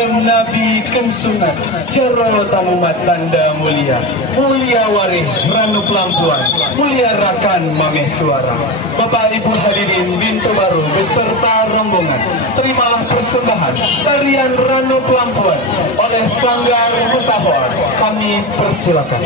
Salem Nabi Kensungan Jero tamumat tanda mulia mulia warih ranu pelampuan mulia rakan mameh suara. Bapak Ibu hadirin Bintu Baru beserta rombongan, terimalah persembahan tarian ranu pelampuan oleh Sanggar Musafir. Kami persilakan.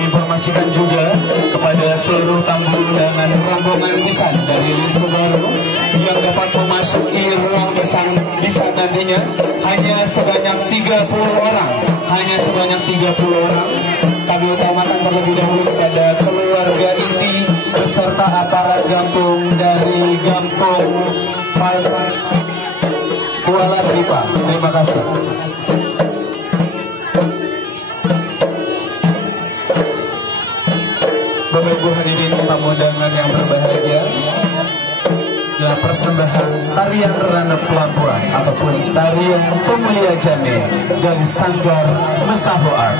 Informasikan juga kepada seluruh tamu undangan rombongan lisan dari Bintu Baru yang dapat memasuki ruang lisan nantinya hanya sebanyak 30 orang. Hanya sebanyak 30 orang. Kami utamakan terlebih dahulu kepada keluarga inti beserta aparat Gampung dari Gampung Kuala Tripa. Terima kasih. Bapak Ibu hadirin tamu undangan yang berbahagia, adalah persembahan tarian Rana Pelabuhan ataupun tarian Pemulia Jane dari Sanggar Musafir.